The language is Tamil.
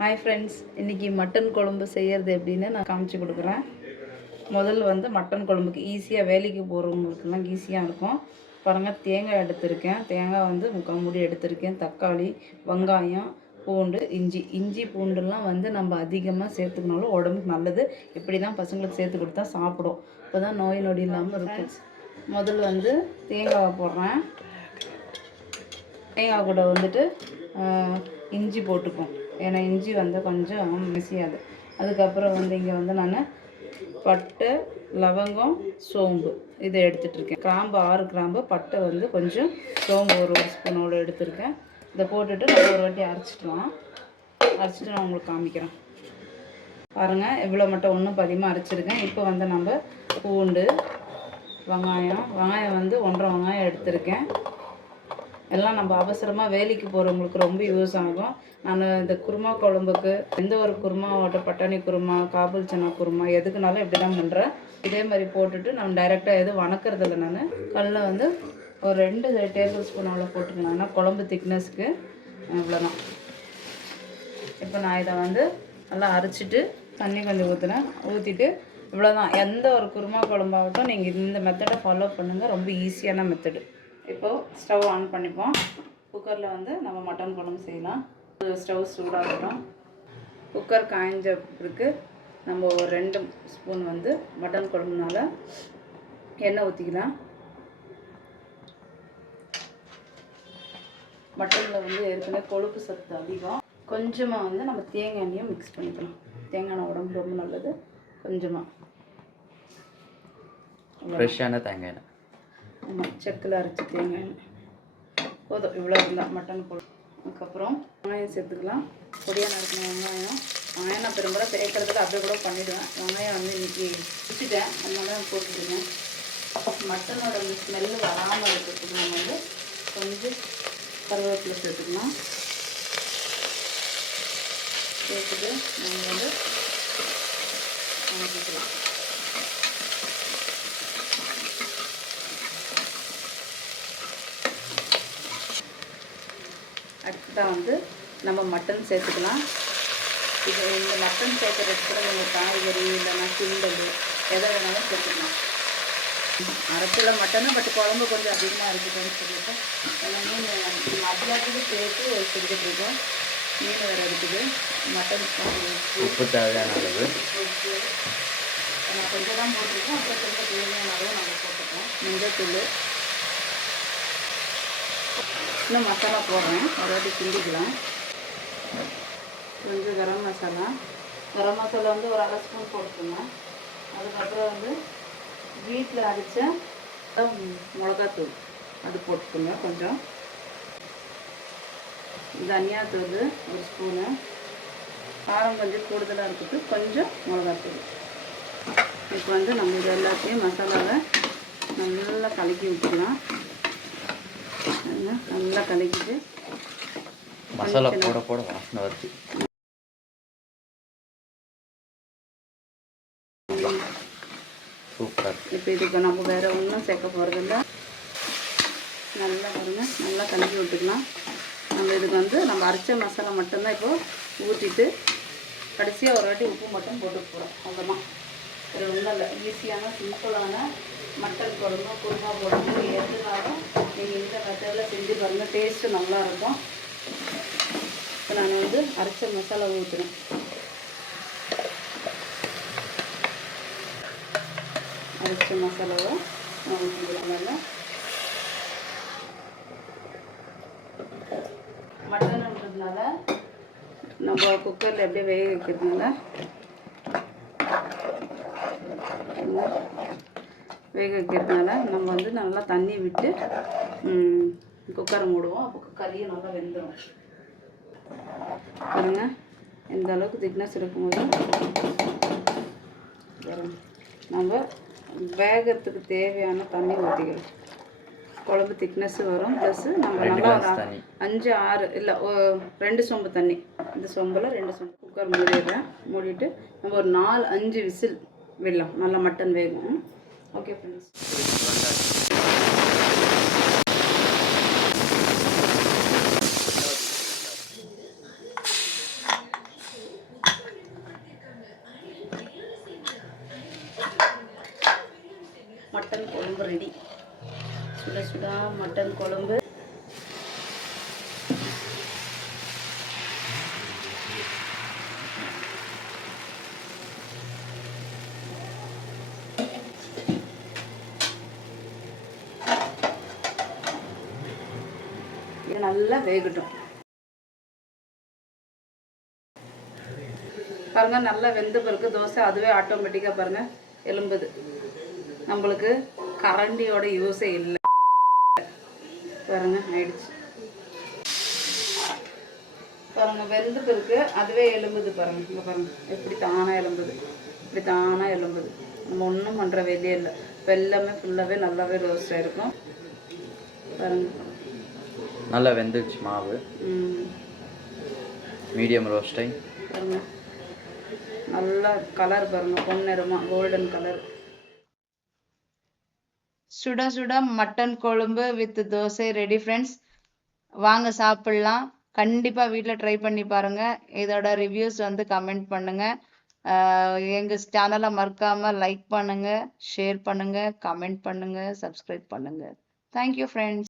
ஹாய் ஃப்ரெண்ட்ஸ், இன்றைக்கி மட்டன் குழம்பு செய்கிறது எப்படின்னு நான் காமிச்சு கொடுக்குறேன். முதல்ல வந்து மட்டன் குழம்புக்கு ஈஸியாக வேலைக்கு போகிறவங்களுக்குலாம் ஈஸியாக இருக்கும். பாருங்கள், தேங்காய் எடுத்திருக்கேன். தேங்காய் வந்து 3/4 மூடி எடுத்திருக்கேன். தக்காளி, வெங்காயம், பூண்டு, இஞ்சி பூண்டுலாம் வந்து நம்ம அதிகமாக சேர்த்துக்கனாலும் உடம்புக்கு நல்லது. இப்படி தான் பசங்களுக்கு சேர்த்து கொடுத்தா சாப்பிடும். இப்போ தான் நோய் நொடி இல்லாமல் இருக்கும். முதல்ல வந்து தேங்காவை போடுறேன். தேங்காய் கூட வந்துட்டு இஞ்சி போட்டுப்போம். ஏன்னா இஞ்சி வந்து கொஞ்சம் மிசியாது. அதுக்கப்புறம் வந்து இங்கே வந்து நான் பட்டை, லவங்கம், சோம்பு இதை எடுத்துகிட்ருக்கேன். கிராம்பு 6 கிராம்பு, பட்டை வந்து கொஞ்சம், சோம்பு ஒரு ஸ்பூனோடு எடுத்துருக்கேன். இதை போட்டுட்டு நம்ம ஒரு வாட்டி அரைச்சிக்கலாம். அரைச்சிட்டு நான் உங்களுக்கு காமிக்கிறேன். பாருங்கள், இவ்வளோ மட்டும் ஒன்றும் அதிகமாக அரைச்சிருக்கேன். இப்போ வந்து நம்ம பூண்டு, வெங்காயம் வந்து 1.5 வெங்காயம் எடுத்திருக்கேன். எல்லாம் நம்ம அவசரமாக வேலைக்கு போகிறவங்களுக்கு ரொம்ப யூஸ் ஆகும். நான் இந்த குருமா குழம்புக்கு எந்த ஒரு குருமாவோட பட்டாணி குருமா, காபூல் சன்னா குருமா எதுக்குனாலும் இப்படி தான் பண்ணுறேன். இதே மாதிரி போட்டுட்டு நான் டைரெக்டாக எதுவும் வணக்கிறதில்ல. நான் கடல வந்து ஒரு 2 டேபிள் ஸ்பூன் அவ்வளோ போட்டுக்கலாம். குழம்பு திக்னஸ்க்கு இவ்வளோதான். இப்போ நான் இதை வந்து நல்லா அரைச்சிட்டு தண்ணி கொஞ்சம் ஊற்றிட்டு இவ்வளோதான். எந்த ஒரு குருமா குழம்பாகட்டும் நீங்கள் இந்த மெத்தடை ஃபாலோ பண்ணுங்கள். ரொம்ப ஈஸியான மெத்தடு. இப்போது ஸ்டவ் ஆன் பண்ணிப்போம். குக்கரில் வந்து நம்ம மட்டன் குழம்பு செய்யலாம். ஸ்டவ் சூடாகட்டும். குக்கர் காய்ஞ்ச பிறகு நம்ம ஒரு 2 ஸ்பூன் வந்து மட்டன் குழம்புனால எண்ணெய் ஊற்றிக்கலாம். மட்டனில் வந்து ஏற்கனவே கொழுப்பு சத்து அதிகம். கொஞ்சமாக வந்து நம்ம தேங்காய் எண்ணெயும் மிக்ஸ் பண்ணிக்கலாம். தேங்காய் எண்ணெய் உடம்பு ரொம்ப நல்லது. கொஞ்சமாக ஃப்ரெஷ்ஷான தேங்காய் எண்ணெய். ஆமாம், செக்கில் அரைச்சி தேங்காய் எண்ணெய் போதும். இவ்வளோ இருந்தால் மட்டன் குழம்பு. அதுக்கப்புறம் வெங்காயம் சேர்த்துக்கலாம். பொடியாக நறுக்கின வெங்காயம் நான் பெரும்பாலும் சேர்க்கறதுக்கு அப்படியே கூட பண்ணிவிடுவேன். வெங்காயம் வந்து இன்றைக்கி பிடிச்சிட்டேன், அதனால போட்டுடுவேன். மட்டனோட ஸ்மெல்லு வராமல் இருக்கிறதுக்கு நம்ம வந்து கொஞ்சம் கருவேப்பிலை சேர்த்துக்கலாம். சேர்த்துட்டு நம்ம வந்து வணக்கிக்கலாம். அடுத்ததாக வந்து நம்ம மட்டன் சேர்த்துக்கலாம். இது இந்த மட்டன் சேர்க்குற இடத்துல நீங்கள் காய்கறி இல்லைன்னா கிண்டல் எதை வேணாலும் சேர்த்துக்கலாம். அரைச்சில மட்டனும் பட் குழம்பு கொஞ்சம் அதிகமாக இருக்குதுன்னு சொல்லிட்டு மீன் மதியானத்துக்கு சேர்த்து செஞ்சுட்ருக்கோம். மீன் வேறு இருக்குது. மட்டன் உப்பு தேவையான அளவு உப்பு நான் கொஞ்சம் தான் போட்டிருக்கோம். அப்புறம் கொஞ்சம் தேவையான அளவு நாங்கள் போட்டுப்போம். மஞ்சத்தூள், இன்னும் மசாலா போடுறேன். ஒரு வாட்டி கிண்டிக்கலாம். கொஞ்சம் கரம் மசாலா வந்து ஒரு 1/2 ஸ்பூன் போட்டுருங்க. அதுக்கப்புறம் வந்து வீட்டில் அரைச்ச மிளகாத்தூள் அது போட்டுக்கோங்க. கொஞ்சம் தனியாத்தூள் 1 ஸ்பூனு. காரம் கொஞ்சம் கூடுதலாக இருக்குது. கொஞ்சம் மிளகாத்தூள். இப்போ வந்து நம்ம இது எல்லாத்தையும் மசாலாவை நல்லா கலக்கி விட்டுக்கலாம். நல்லா கலக்கிட்டு மசாலா போட போட வாசனை வருது. சூப்பர். இப்போ இதுக்கு நம்ம வேறு ஒன்றும் சேர்க்க போகிறதில்ல. நல்லா பாருங்க, நல்லா கலக்கி விட்டுக்கலாம். நம்ம இதுக்கு வந்து நம்ம அரைச்ச மசாலா மட்டும்தான் இப்போது ஊற்றிட்டு கடைசியாக ஒரு வாட்டி உப்பு மட்டும் போட்டு போகிறோம். அவ்வளோதான். இது ஒன்றும் இல்லை. ஈஸியான சிம்பிளான மட்டன் குழம்பு, குருமா குழம்பு எதுனாலும் நீங்கள் இந்த மெத்தடில் செஞ்சு பாருங்கள். டேஸ்ட்டு நல்லாயிருக்கும். இப்போ நான் வந்து அரைச்ச மசாலா ஊற்றுறேன். அரைச்ச மசாலாவை நான் ஊற்றிக்கிறேன். மட்டன்ன்றதுனால நம்ம குக்கரில் எப்படியே வேக வைக்கிறதுனால நம்ம வந்து நல்லா தண்ணி விட்டு குக்கரை மூடுவோம். அப்போ கறியும் நல்லா வெந்துடும். பாருங்க, இந்த அளவுக்கு திக்னஸ் இருக்கும்போது நம்ம வேகத்துக்கு தேவையான தண்ணி ஊற்றிக்கிறோம். குழம்பு திக்னஸ் வரும். ப்ளஸ்ஸு நம்ம நல்லா 5 6 இல்லை 2 சொம்பு தண்ணி. இந்த சொம்பில் 2 சொம்பு குக்கர் மூடிடுறேன். மூடிட்டு நம்ம ஒரு 4 5 விசில் விடலாம். நல்லா மட்டன் வேகும். Okay friends. குழம்பு ரெடி. சுட சுட மட்டன் குழம்பு. இது நல்லா வேகட்டும். பாருங்க, நல்லா வெந்த பிறகு தோசை அதுவே ஆட்டோமேட்டிக்காக பாருங்க எலும்புது. நம்மளுக்கு கரண்டியோட யூஸே இல்லை. பாருங்க ஆயிடுச்சு. பாருங்க வெந்த பிறகு அதுவே எலும்புது. பாருங்க இங்கே பாருங்க எப்படி தானாக எலும்புது, இப்படி தானாக எலும்புது. நம்ம ஒன்றும் பண்ணுற வேலையே இல்லை. இப்போ எல்லாமே ஃபுல்லாகவே நல்லாவே ரோஸ்ட் ஆகிருக்கும். பாருங்க நல்லா வெந்துடுச்சு மாவு. மீடியம் ரோஸ்ட் ஆகி பாருங்க நல்லா கலர் பாருங்க, பொன்னிறமா கோல்டன் கலர். சுட சுட மட்டன் குழம்பு வித் தோசை ரெடி ஃப்ரெண்ட்ஸ். வாங்க சாப்பிட்லாம். கண்டிப்பாக வீட்டில் ட்ரை பண்ணி பாருங்கள். இதோட ரிவ்யூஸ் வந்து கமெண்ட் பண்ணுங்கள். எங்கள் சேனலை மறக்காமல் லைக் பண்ணுங்கள், ஷேர் பண்ணுங்கள், கமெண்ட் பண்ணுங்கள், சப்ஸ்கிரைப் பண்ணுங்கள். Thank you friends.